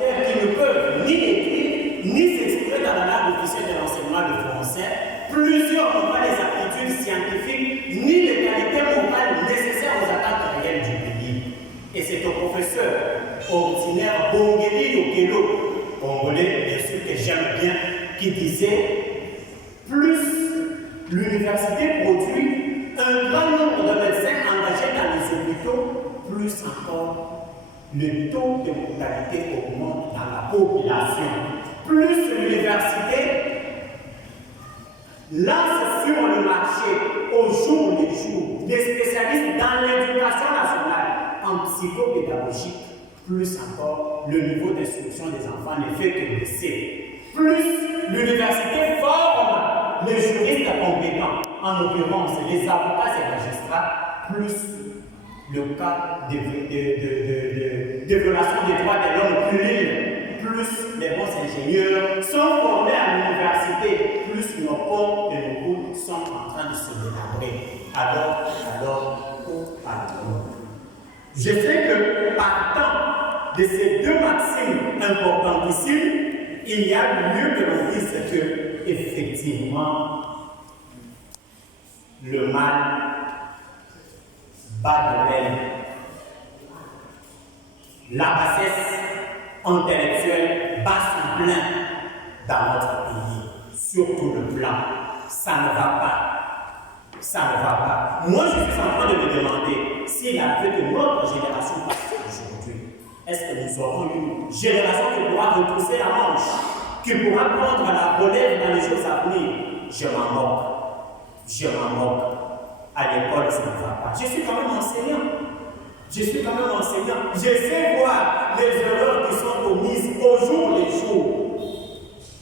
universitaires qui ne peuvent ni écrire, ni s'exprimer dans la langue officielle de l'enseignement du français. Plusieurs n'ont pas les aptitudes scientifiques, ni les qualités morales nécessaires aux attentes réelles du pays. Et c'est au professeur ordinaire Bongeli Yokelo, congolais, bien sûr que j'aime bien, qui disait plus l'université produit un grand nombre de médecins engagés dans les hôpitaux, plus encore le taux de mortalité augmente dans la population. Plus l'université lance sur le marché au jour le jour des spécialistes dans l'éducation nationale en psychopédagogique, plus encore le niveau d'instruction des enfants ne fait que baisser. Plus l'université forme les juristes compétents, en l'occurrence les avocats et magistrats, plus le cas de violation des droits de l'homme pullule, plus les bons ingénieurs sont formés à l'université, plus nos ponts et nos routes sont en train de se dénabrer. Alors, où allons-nous? Je sais que partant de ces deux maximes importantissimes, il y a lieu que l'on dise que, effectivement, le mal bat de l'aile. La bassesse intellectuelle bat son plein dans notre pays, sur tout le plan. Ça ne va pas. Ça ne va pas. Moi, je suis en train de me demander s'il arrive que notre génération passe aujourd'hui, est-ce que nous aurons une génération qui pourra repousser la manche, qui pourra prendre la relève dans les jours à venir? Je m'en moque. Je m'en moque. À l'école, ça ne va pas. Je suis quand même enseignant. Je suis quand même enseignant. Je sais voir les erreurs qui sont commises au jour le jour.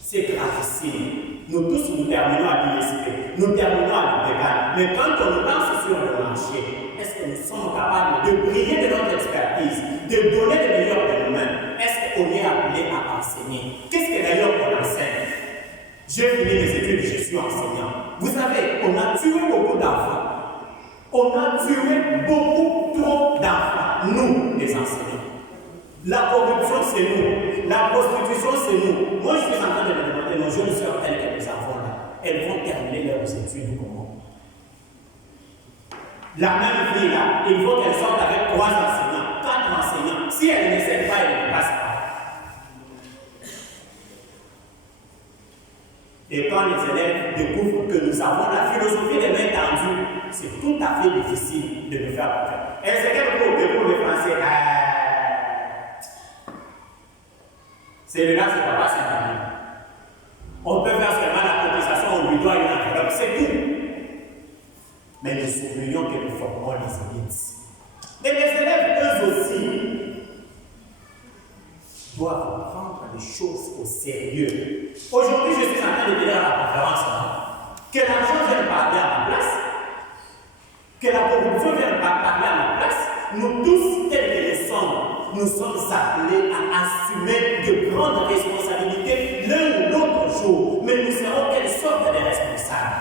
C'est gravissime. Nous tous, nous terminons à l'université, nous terminons à l'hôpital. Mais quand on nous lance sur le marché, est-ce que nous sommes capables de briller de notre expertise, de donner le meilleur de nous-mêmes? Est-ce qu'on est appelé à enseigner? Qu'est-ce que d'ailleurs on enseigne? J'ai fini mes études, je suis enseignant. Vous savez, on a tué beaucoup d'enfants. On a tué beaucoup trop d'enfants, nous, les enseignants. La corruption, c'est nous. La prostitution, c'est nous. Moi, je suis en train de me demander, nos jeunes sœurs, telles que les enfants là, elles vont terminer leurs études comment? La même fille là, il faut qu'elle sorte avec 3 enseignants, 4 enseignants. Si elle ne sait pas, elle ne passe pas. Et quand les élèves découvrent que nous avons la philosophie des mains tendues, c'est tout à fait difficile de nous faire confiance. Et c'est quel cours? Le cours de français. C'est là, c'est pas Saint-Denis. On peut faire seulement la cotisation, on lui doit une enveloppe, c'est tout. Mais nous oublions que nous formons les élites. Et les élèves, eux aussi, doivent prendre les choses au sérieux. Aujourd'hui, je suis en train de dire à la conférence que l'argent vienne parler à ma place, que la corruption vienne parler à ma place. Nous tous, tels que les sommes, nous sommes appelés à assumer de grandes responsabilités l'un ou l'autre jour. Mais nous serons quelle sorte de responsables?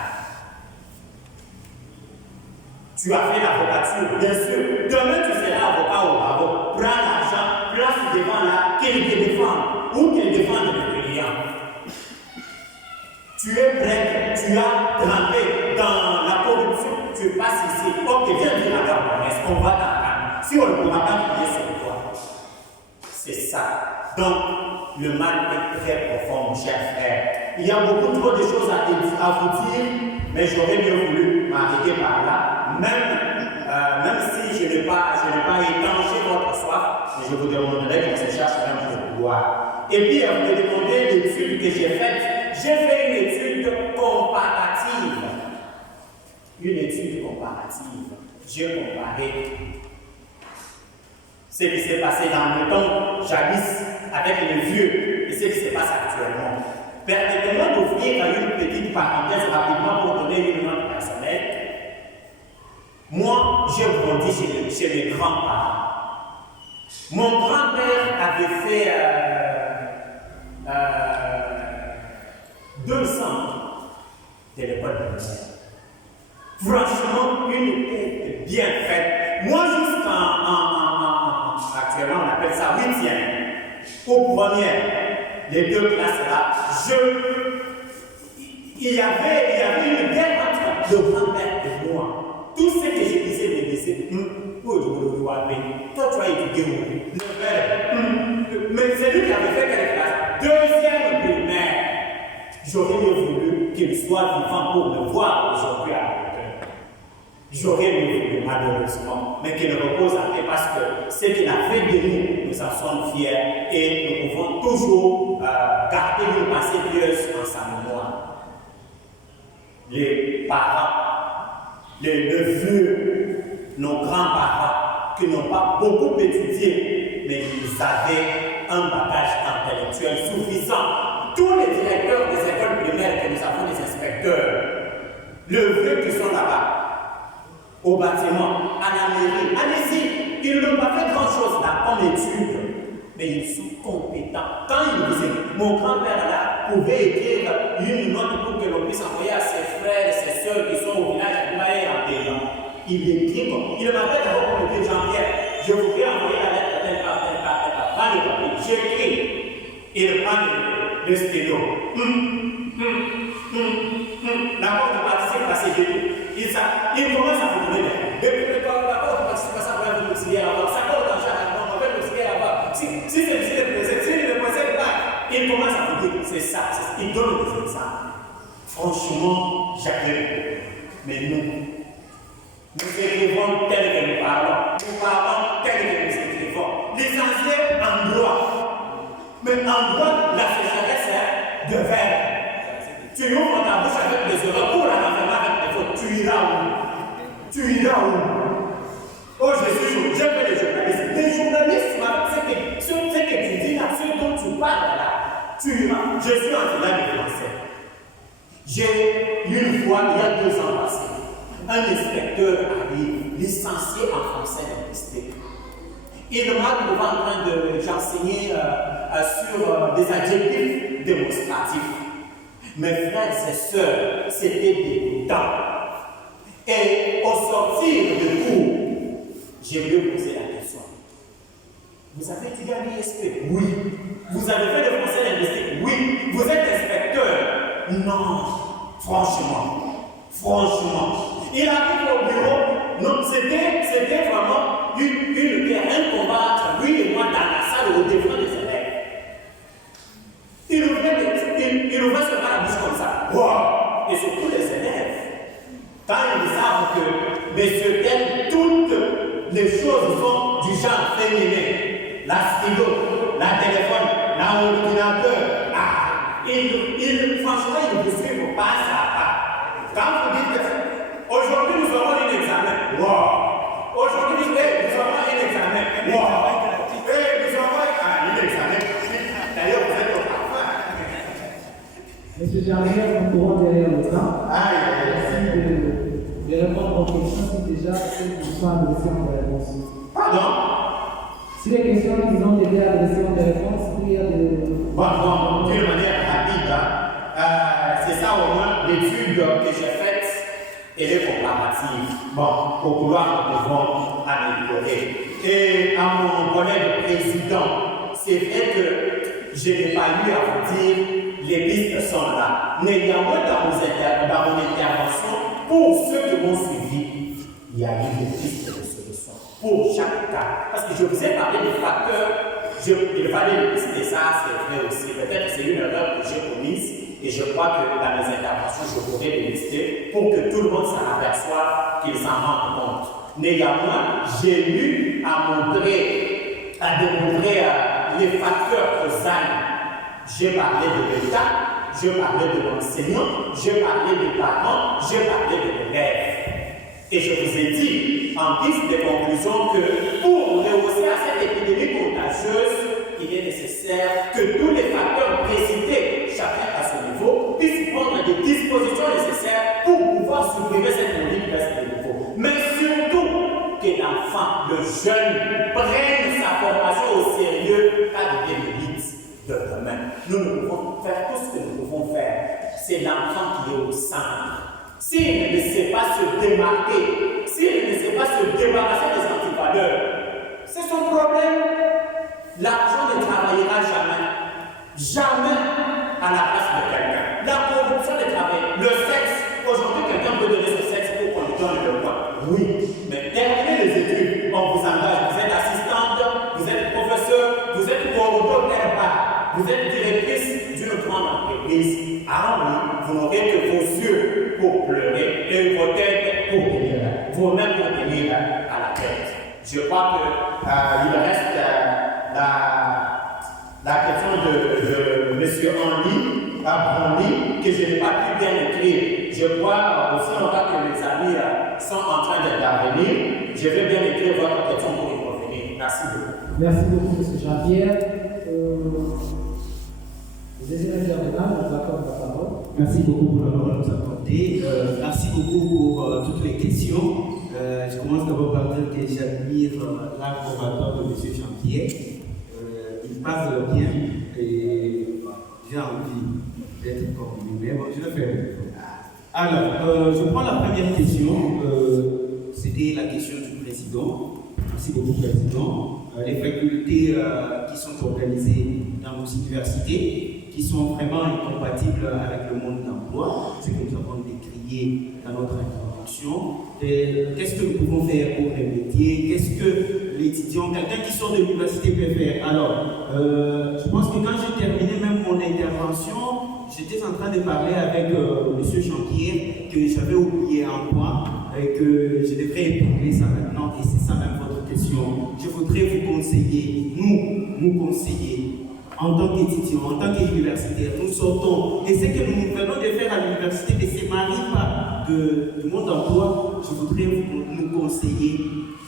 Tu as fait l'avocature, bien sûr. Demain, tu seras avocat au barreau. Prends l'argent, place devant là, qu'il te défende ou qu'il défende le client. Tu es prêt, tu as trempé dans la corruption, tu passes ici. Ok, viens dire à leur promesse, on va t'entendre. Si on ne pourra pas prier sur toi, c'est ça. Donc, le mal est très profond, mon cher frère. Il y a beaucoup trop de choses à vous dire, mais j'aurais bien voulu m'arrêter par là. Même si je n'ai pas étanché votre soif, je vous demanderai qu'on se cherche même pour pouvoir. Et puis, vous me demandez l'étude que j'ai faite. J'ai fait une étude comparative. Une étude comparative. J'ai comparé ce qui s'est passé dans le temps jadis avec les vieux et ce qui se passe actuellement. Permettez-moi d'ouvrir une petite parenthèse rapidement pour donner une note personnelle. Moi, j'ai grandi chez mes grands-parents. Mon grand-père avait fait 2 ans de l'école primaire. Franchement, une tête bien faite. Moi, jusqu'en actuellement, on appelle ça 8e. aux premières, les deux classes-là, il y avait une guerre entre le grand-père et moi. Tout ce que je disais me disait, toi tu as étudié où? Le père. Mais c'est lui qui avait fait quelle classe? Deuxième primaire. J'aurais mieux voulu qu'il soit vivant pour me voir aujourd'hui à la hauteur. J'aurais mieux voulu, malheureusement, mais qu'il repose en paix parce que ce qu'il a fait de nous, nous en sommes fiers et nous pouvons toujours garder une pensée pieuse en sa mémoire. Les parents, les vieux, nos grands-parents qui n'ont pas beaucoup étudié, mais ils avaient un bagage intellectuel suffisant. Tous les directeurs des écoles primaires que nous avons, les inspecteurs, le vieux qui sont là-bas, au bâtiment, à la mairie, allez-y, ils n'ont pas fait grand-chose là comme études, mais ils sont compétents. Quand ils disaient, mon grand-père là pouvait écrire une note pour que l'on puisse envoyer à ses frères et ses soeurs qui sont au village à Dubaï en payant. Il écrit comme, il m'appelle d'abord pour me dire, Jean-Pierre, je voudrais envoyer la lettre à tel part, prends le papier, j'écris. Il prend le stylo. L'accord de participation, il commence à vous donner l'accord de participation pour vous auxiliaire là-bas. Ça coûte d'argent là-bas, on va l'auxiliaire là-bas. Si c'est le président, si le président pas, il commence à vous dire, c'est ça, il donne des exemples. Franchement, j'avais. Mais nous écrivons tel que nous parlons. Nous parlons tel que nous écrivons. Licencié en droit. Mais en droit, la sécheresse est de verre. Tu ouvres ta bouche avec les oreilles pour la renfermer avec les fautes. Tu iras où? Tu iras où? Oh, je suis chaud. J'aime les journalistes. Les journalistes, ce que tu dis là, ce dont tu parles là, tu iras. Je suis en village de français. J'ai une fois, il y a 2 ans passés, un inspecteur arrive, licencié en français linguistique. Il m'a trouvé en train j'enseigner sur des adjectifs démonstratifs. Mes frères et sœurs, c'était dégoûtant. Et au sortir de cours, j'ai lui posé la question. Vous avez étudié à l'ISP? Oui. Vous avez fait le français linguistique? Oui. Vous êtes inspecteur? Non. Franchement. Il arrive au bureau. Non, c'était vraiment une guerre, un combat entre lui et moi dans la salle au défend des élèves. Il ouvrait seulement la bouche comme ça. Wow! Et surtout les élèves. Quand ils savent que messieurs tel, toutes les choses sont du genre féminin. La stylo, la téléphone, l'ordinateur. Franchement, ils ne vous suivent pas ça. Quand vous dites aujourd'hui nous aurons un examen. Wow! Aujourd'hui nous aurons un examen. Wow! Nous aurons un examen. D'ailleurs, vous êtes au parfum. Monsieur Jean-Pierre, nous courons derrière le temps. Merci de répondre aux questions si déjà vous sont adressées en réponse. Pardon? Si les questions qui ont été adressées en réponse, il y a des... Bon, d'une manière rapide, c'est ça au moins l'étude que j'ai faite, elle est comparative. Bon, pour pouvoir nous pouvons améliorer. Et à mon collègue président, c'est vrai que je n'ai pas eu à vous dire les pistes sont là. Néanmoins, dans mon intervention, pour ceux qui m'ont suivi, il y a eu des pistes de solution pour chaque cas. Parce que je vous ai parlé des facteurs. Il fallait lister ça, c'est vrai aussi. Peut-être que c'est une erreur que j'ai commise et je crois que dans mes interventions, je pourrais les lister pour que tout le monde s'en aperçoive, qu'ils s'en rendent compte. Néanmoins, j'ai eu à démontrer les facteurs causaux. J'ai parlé de l'État, j'ai parlé de l'enseignant, j'ai parlé des parents, j'ai parlé de l'élève. Et je vous ai dit, en guise de conclusion, que pour rehausser à cette épidémie contagieuse, il est nécessaire que tous les facteurs précités, chacun à son niveau, puissent prendre des dispositions nécessaires pour pouvoir supprimer cette maudite baisse de niveau. Mais surtout, que l'enfant, le jeune, prenne sa formation au sérieux, car il est l'élite de demain. Nous pouvons faire tout ce que nous pouvons faire. C'est l'enfant qui est au centre. S'il ne sait pas se démarquer, s'il ne sait pas se débarrasser des antivaleurs, c'est son problème. L'argent ne travaille travaillera jamais. Jamais à la place de quelqu'un. La corruption des travailleurs, le sexe. Aujourd'hui, quelqu'un peut donner son sexe pour qu'on lui donne le poids. Oui, mais terminez les études. On vous engage. Vous êtes assistante, vous êtes professeur, vous êtes corrupteur quelque part. Vous êtes directrice d'une grande entreprise. Ah oui, vous n'aurez que vos yeux pour pleurer et vos têtes pour tenir. Vos mains pour tenir à la tête. Je crois qu'il reste la question de M. Henri Branly, que je n'ai pas pu bien écrire. Je crois aussi en tant que les amis sont en train d'intervenir. Je vais bien écrire votre question pour y revenir. Merci beaucoup. Merci beaucoup, M. Jean-Pierre. Le deuxième intervenant, je vous accorde la parole. Merci beaucoup pour la parole que vous accordez. Merci beaucoup pour toutes les questions. Je commence d'abord par dire que j'admire l'art oratoire de M. Jean-Pierre. Il parle bien et j'ai envie d'être comme lui. Mais bon, je vais faire. Alors, je prends la première question. C'était la question du président. Merci beaucoup, Président. Les facultés qui sont organisées dans nos universités, qui sont vraiment incompatibles avec le monde d'emploi, ce que nous avons décrié dans notre introduction. Qu'est-ce que nous pouvons faire pour remédier? Qu'est-ce que l'étudiant, quelqu'un qui sort de l'université peut faire? Alors, je pense que quand j'ai terminé même mon intervention, j'étais en train de parler avec M. Jean-Pierre que j'avais oublié un point et que je devrais épingler ça maintenant, et c'est ça même votre question. Je voudrais vous conseiller, nous conseiller, en tant qu'étudiants, en tant qu'universitaires, nous sortons. Et ce que nous venons de faire à l'université ne se marie pas du monde d'emploi. Je voudrais nous conseiller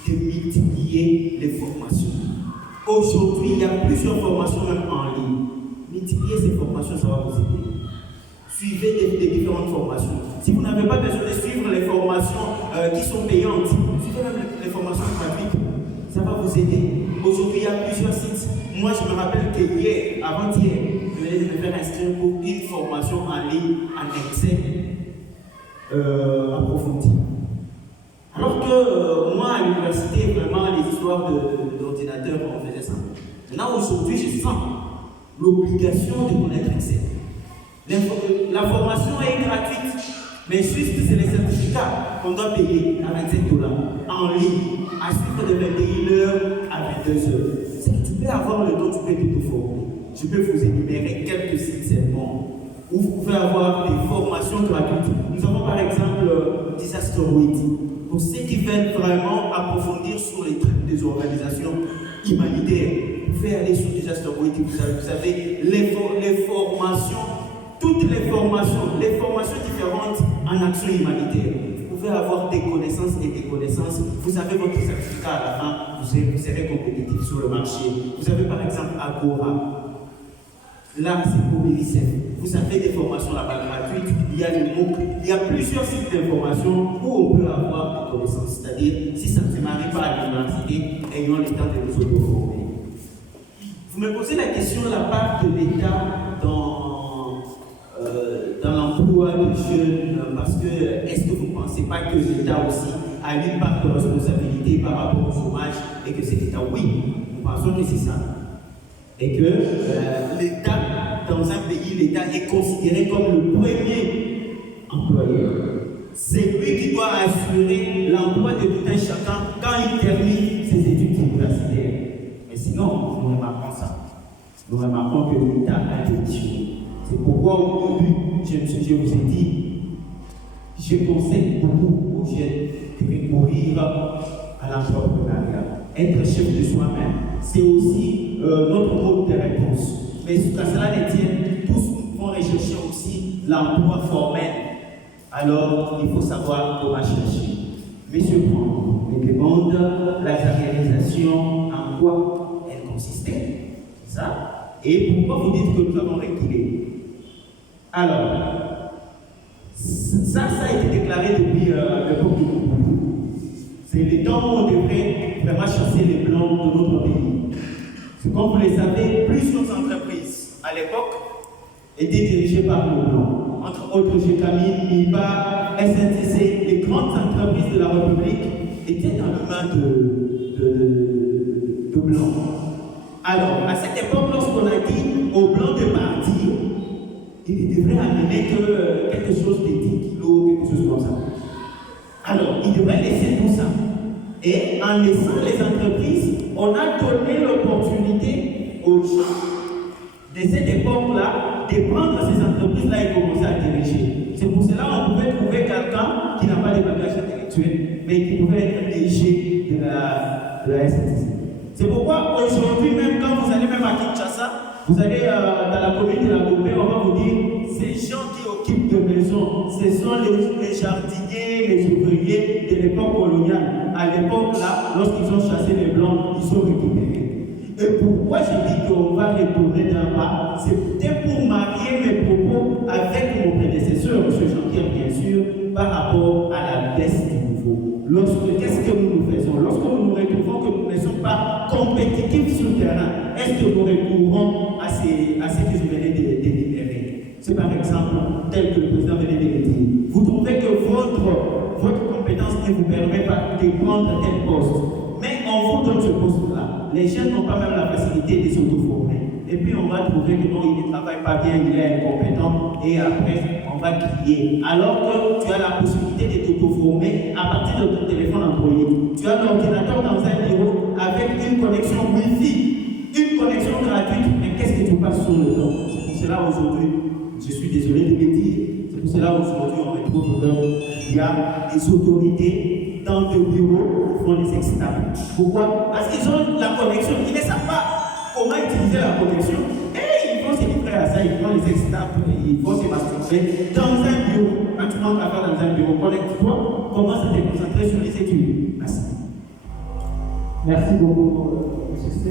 de multiplier les formations. Aujourd'hui, il y a plusieurs formations même en ligne. Multiplier ces formations, ça va vous aider. Suivez des différentes formations. Si vous n'avez pas besoin de suivre les formations qui sont payantes, suivez même les formations gratuites. Ça va vous aider. Aujourd'hui, il y a plusieurs sites. Moi, je me rappelle que hier, avant-hier, je venais de me faire inscrire pour une formation en ligne en Excel approfondie. Alors que moi, à l'université, vraiment, les histoires d'ordinateur, on faisait ça. Maintenant, aujourd'hui, je sens l'obligation de connaître Excel. La formation est gratuite, mais juste c'est les certificats qu'on doit payer à $27 en ligne, à suivre de 21h à 22h. C'est que tu peux avoir le temps, tu peux te former. Je peux vous énumérer quelques sites seulement où vous pouvez avoir des formations gratuites. Nous avons par exemple Disasteroid. Pour ceux qui veulent vraiment approfondir sur les trucs des organisations humanitaires, vous pouvez aller sur Disasteroid. Vous avez les formations. Toutes les formations différentes en action humanitaire. Vous pouvez avoir des connaissances et des connaissances. Vous avez votre certificat à la fin, vous serez compétitif sur le marché. Vous avez par exemple Agora. Là, c'est pour l'UNICEF. Vous avez des formations là-bas gratuites. Il y a les MOOC. Il y a plusieurs sites d'information où on peut avoir des connaissances. C'est-à-dire, si ça ne se marie pas à l'université, ayons le temps de nous auto-former. Vous me posez la question de la part de l'État dans l'emploi de jeunes, parce que est-ce que vous ne pensez pas que l'État aussi a une part de responsabilité par rapport au chômage et que c'est l'État? Oui, nous pensons que c'est ça. Et que l'État, dans un pays, l'État est considéré comme le premier employeur. C'est lui qui doit assurer l'emploi de tout un chacun quand il termine ses études universitaires. Mais sinon, nous remarquons ça. Nous remarquons que l'État a été tué. C'est pourquoi au début, je vous ai dit, je conseille beaucoup aux jeunes de recourir à l'entrepreneuriat. Être chef de soi-même, c'est aussi notre mode de réponse. Mais qu'à cela ne tienne, tous vont rechercher aussi l'emploi formel. Alors, il faut savoir comment chercher. Monsieur Brand me demande la carriérisation, en quoi elle consistait. C'est ça? Et pourquoi vous dites que nous avons reculé? Alors, ça a été déclaré depuis l'époque du Mobutu. C'est le temps où on devrait vraiment chasser les blancs de notre pays. C'est comme vous le savez, plusieurs entreprises à l'époque étaient dirigées par nos blancs. Entre autres, Gécamine, MIPA, SNCC, les grandes entreprises de la République étaient dans les mains de blancs. Alors, à cette époque, lorsqu'on a dit aux blancs de partir, ils devraient amener que quelque chose de 10 kilos, quelque chose comme ça. Alors, ils devraient laisser tout ça. Et en laissant les entreprises, on a donné l'opportunité aux gens de cette époque-là de prendre ces entreprises-là et commencer à diriger. C'est pour cela qu'on pouvait trouver quelqu'un qui n'a pas de bagage intellectuel, mais qui pouvait être DG de la SNCC. C'est pourquoi aujourd'hui, même quand vous allez même à Kinshasa, vous allez dans la commune de la Gombe, on va vous dire, ces gens qui occupent de maisons, ce sont les jardiniers, les ouvriers de l'époque coloniale. À l'époque là, lorsqu'ils ont chassé les blancs, ils sont récupérés. Et pourquoi je dis qu'on va retourner d'un pas, c'est peut-être pour marier mes propos avec mon prédécesseur, M. Jean-Pierre, bien sûr, par rapport à la baisse du niveau. Qu'est-ce que nous faisons? Lorsque nous nous retrouvons que nous ne sommes pas compétitifs sur le terrain, est-ce que nous recourons à ce que je venais de délibérer? C'est par exemple, tel que le président venait de le dire. Vous trouvez que votre compétence ne vous permet pas de prendre tel poste, mais on vous donne ce poste-là. Les jeunes n'ont pas même la facilité de s'auto-former. Et puis on va trouver que non, il ne travaille pas bien, il est incompétent, et après on va crier. Alors que tu as la possibilité de t'auto-former à partir de ton téléphone Android. Tu as l'ordinateur dans un bureau avec une connexion Wi-Fi, une connexion gratuite, mais qu'est-ce que tu passes sur le temps? C'est pour cela aujourd'hui, je suis désolé de le dire, c'est pour cela aujourd'hui on retrouve qu'il y a des autorités dans le bureau qui font les extapes. Pourquoi? Parce qu'ils ont la connexion, ils ne savent pas comment utiliser la connexion. Et ils vont se livrer à ça, ils font les extapes, ils vont se masturber dans un bureau. Quand tu manques à faire dans un bureau, connecte-toi, commence à te concentrer sur les études. Merci. Merci beaucoup, M.